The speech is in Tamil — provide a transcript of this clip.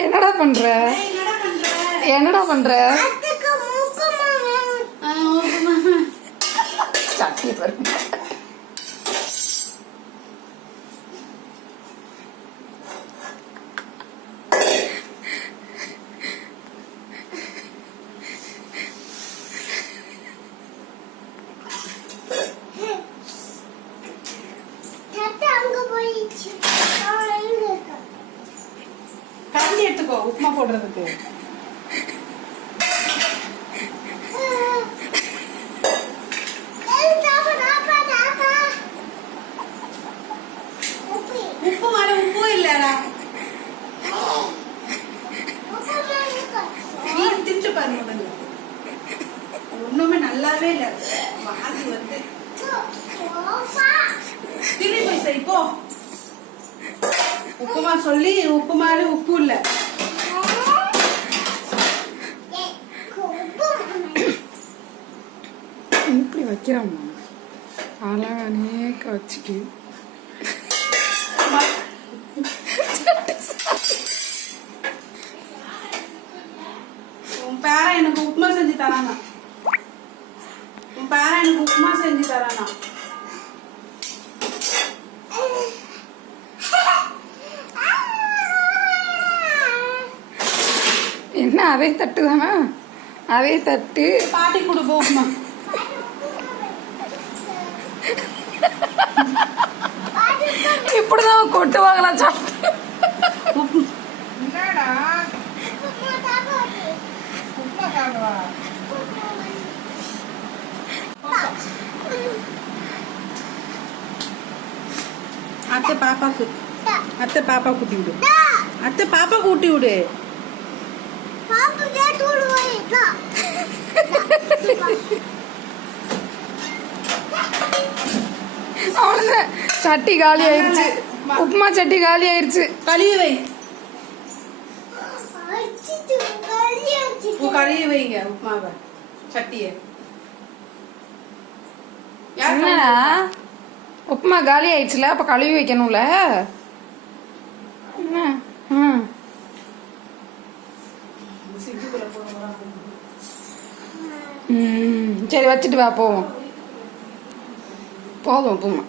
என்னடா பண்ற என்னடா பண்ற என்னடா பண்ற அதுக்கு மூக்குமா வேணும். ஆ, ஓகேம்மா. சட்னி பாருங்க அங்க போயிடுச்சு. கரண்டி எடுத்துக்கோ உப்புமா போடுறதுக்கு. உப்பு. மேல உப்பு இல்லடா. நீ திட்டு பாரு முதல்ல ஒண்ணுமே நல்லாவே இல்ல வாந்தி வந்து. திரும்பி போய் செய் போ உப்புமா சொல்லி உப்பு மேல உப்பு இல்ல. இப்படி வைக்கிறோம்மா. அழகா நேக்க வச்சுட்டு உன் பேரன் எனக்கு உப்புமா செஞ்சு தரானா உன் பேரன் எனக்கு உப்புமா செஞ்சு என்ன அதே தட்டு தானா? அதே தட்டு. பாட்டி கொடு போ உப்புமா இப்படிதான் கொட்டு வாங்கலாம் சாப்பிட்டு அத்தை பாப்பாக்கு. அத்தை பாப்பா கூட்டி விடு. அத்தை பாப்பா கூட்டி விடு. அவ்வளவுதான் சட்டி காலி ஆயிருச்சு உப்புமா சட்டி காலி ஆயிருச்சு கழுவி வை கழுவி வைங்க உப்புமாவை. சட்டியை. உப்புமா காலி ஆயிடுச்சுல அப்ப கழுவி வைக்கணும்ல? சரி வச்சுட்டு வா போவோம். போதும் பூமா